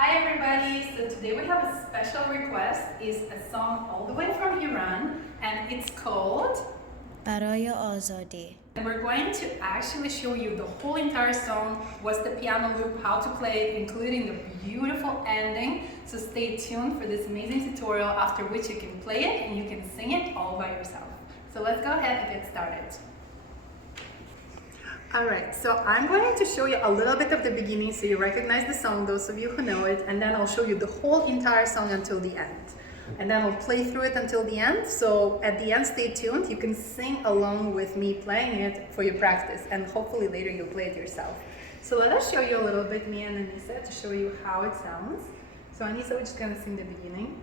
Hi everybody, so today we have a special request. It's a song all the way from Iran and it's called Baraye Azadi. And we're going to actually show you the whole entire song, what's the piano loop, how to play it, including the beautiful ending. So stay tuned for this amazing tutorial, after which you can play it and you can sing it all by yourself. So let's go ahead and get started. Alright, so I'm going to show you a little bit of the beginning so you recognize the song, those of you who know it, and then I'll show you the whole entire song until the end. And then I'll play through it until the end, so at the end stay tuned, you can sing along with me playing it for your practice, and hopefully later you'll play it yourself. So let us show you a little bit, me and Anissa, to show you how it sounds. So Anissa, we're just going to sing the beginning.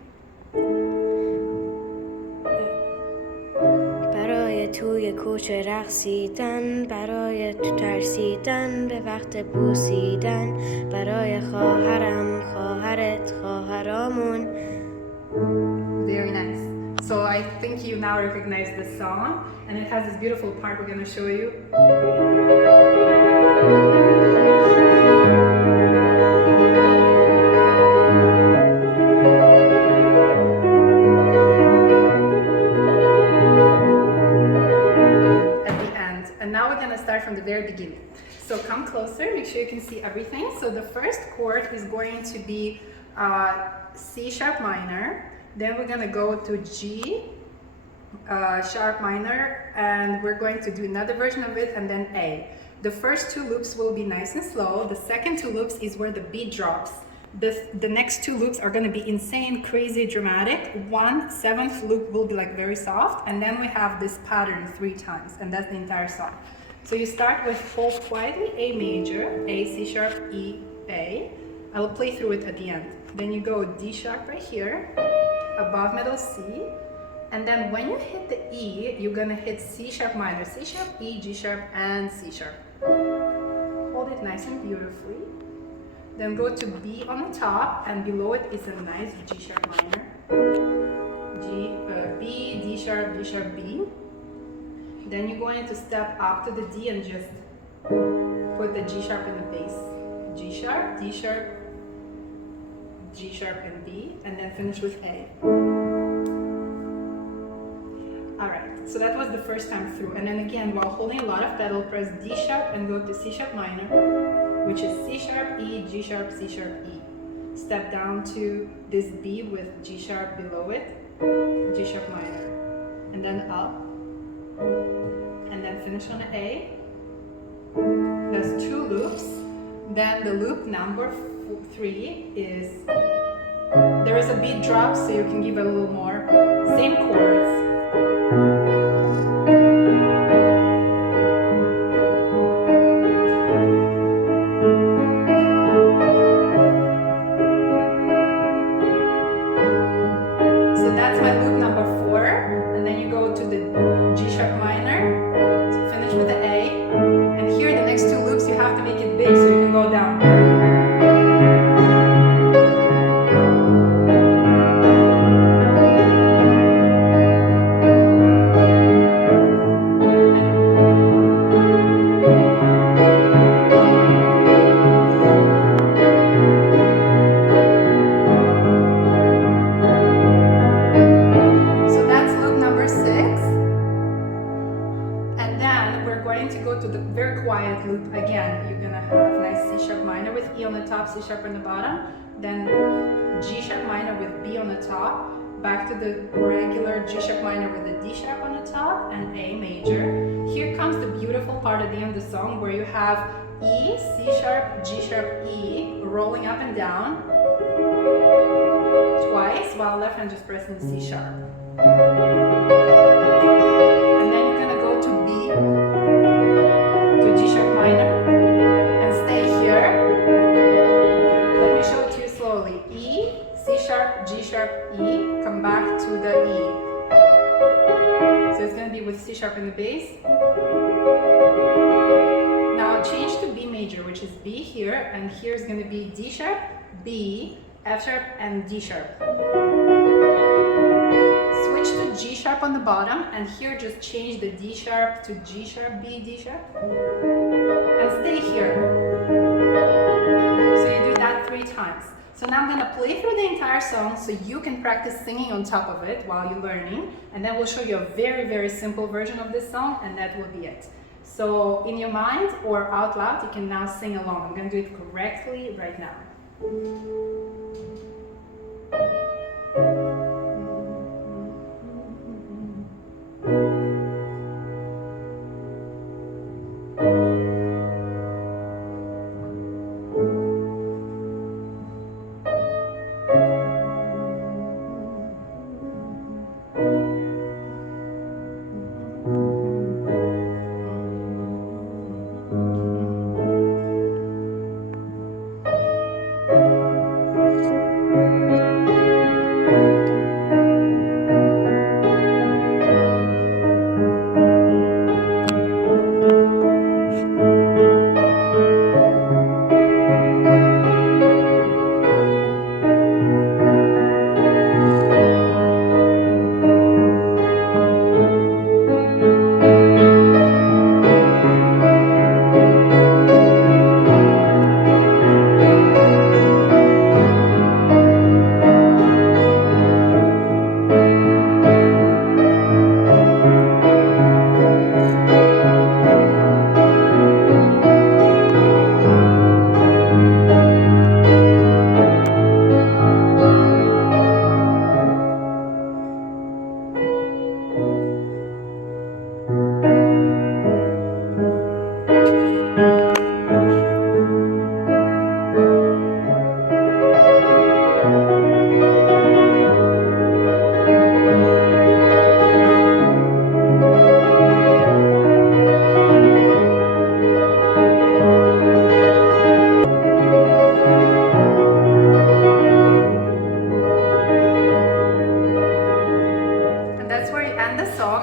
برای توی کوچه رقصیدن، برای تو ترسیدن به وقت بوسیدن، برای خواهرم، خواهرت، خواهرامون. Very nice. So I think you now recognize the song, and it has this beautiful part we're going to show you. Start from the very beginning. So come closer, make sure you can see everything. So the first chord is going to be C sharp minor, then we're going to go to G sharp minor, and we're going to do another version of it, and then A. The first two loops will be nice and slow. The second two loops is where the beat drops. The next two loops are going to be insane, crazy, dramatic. 1/7 loop will be like very soft, and then we have this pattern 3 times, and that's the entire song. So you start with hold quietly A major, A, C sharp, E, A. I'll play through it at the end. Then you go D sharp right here, above middle C, and then when you hit the E, you're gonna hit C sharp minor, C sharp, E, G sharp, and C sharp. Hold it nice and beautifully. Then go to B on the top, and below it is a nice G sharp minor. B, D sharp, D sharp, B. Then you're going to step up to the D and just put the G sharp in the bass. G sharp, D sharp, G sharp, and B, and then finish with A. Alright, so that was the first time through. And then again, while holding a lot of pedal, press D sharp and go to C sharp minor, which is C sharp, E, G sharp, C sharp, E. Step down to this B with G sharp below it, G sharp minor, and then up. And then finish on A. There's 2 loops. Then the loop number 3 is, there is a beat drop, so you can give a little more. Same chords. So that's my loop number 4. And then you go to the G sharp minor, finish with the A, and here the next 2 loops you have to make it big so you can go down. Loop again. You're gonna have nice C sharp minor with E on the top, C sharp on the bottom, then G sharp minor with B on the top, back to the regular G sharp minor with the D sharp on the top, and A major. Here comes the beautiful part at the end of the song where you have E, C sharp, G sharp, E rolling up and down twice, while left hand just pressing C sharp. And then you're gonna go to B, G sharp minor, and stay here. Let me show it to you slowly. E, C sharp, G sharp, E, come back to the E. So it's going to be with C sharp in the bass. Now change to B major, which is B here, and here is going to be D sharp, B, F sharp, and D sharp. Switch to G sharp on the bottom, and here just change the D sharp to G sharp, B, D sharp, and stay here. So you do that 3 times. So now I'm gonna play through the entire song so you can practice singing on top of it while you're learning, and then we'll show you a very, very simple version of this song, and that will be it. So in your mind or out loud, you can now sing along. I'm gonna do it correctly right now.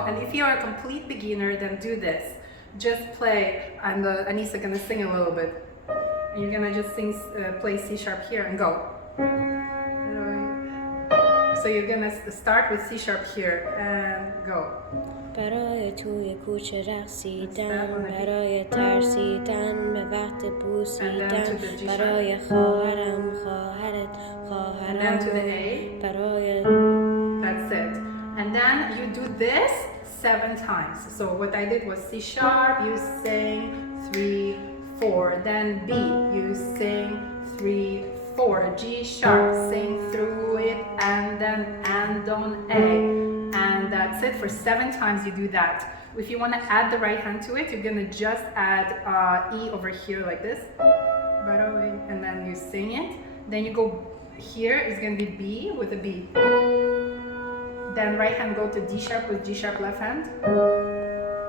And if you're a complete beginner, then do this. Just play, and Anissa gonna sing a little bit. And you're gonna just sing, play C sharp here and go. So you're gonna start with C sharp here and go. برای توی کوچه رقصیدن، برای ترسیدن به وقت بوسیدن، برای خواهرم خواهرت خواهرم، برای That's it. And then you do this 7 times. So what I did was C sharp, you sing 3, 4. Then B, you sing 3, 4. G sharp, sing through it, and then and on A. And that's it. For 7 times you do that. If you want to add the right hand to it, you're going to just add E over here like this. And then you sing it. Then you go here, it's going to be B with a B. Then right hand go to D sharp with G sharp left hand.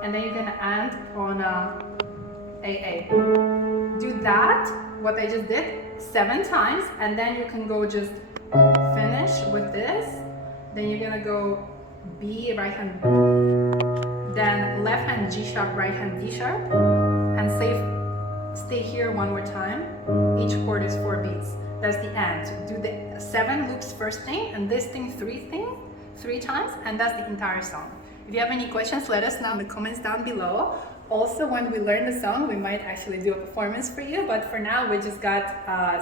And then you're going to end on AA. Do that, what I just did, 7 times. And then you can go just finish with this. Then you're going to go B, right hand, then left hand G sharp, right hand D sharp. And stay here one more time. Each chord is 4 beats. That's the end. Do the 7 loops first thing, and this thing 3 times, and that's the entire song. If you have any questions, let us know in the comments down below. Also, when we learn the song, we might actually do a performance for you, but for now we just got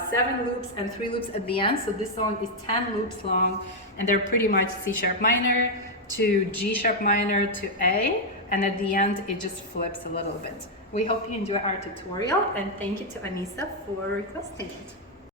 7 loops and 3 loops at the end. So this song is 10 loops long, and they're pretty much C sharp minor to G sharp minor to A, and at the end it just flips a little bit. We hope you enjoy our tutorial, and thank you to Anissa for requesting it.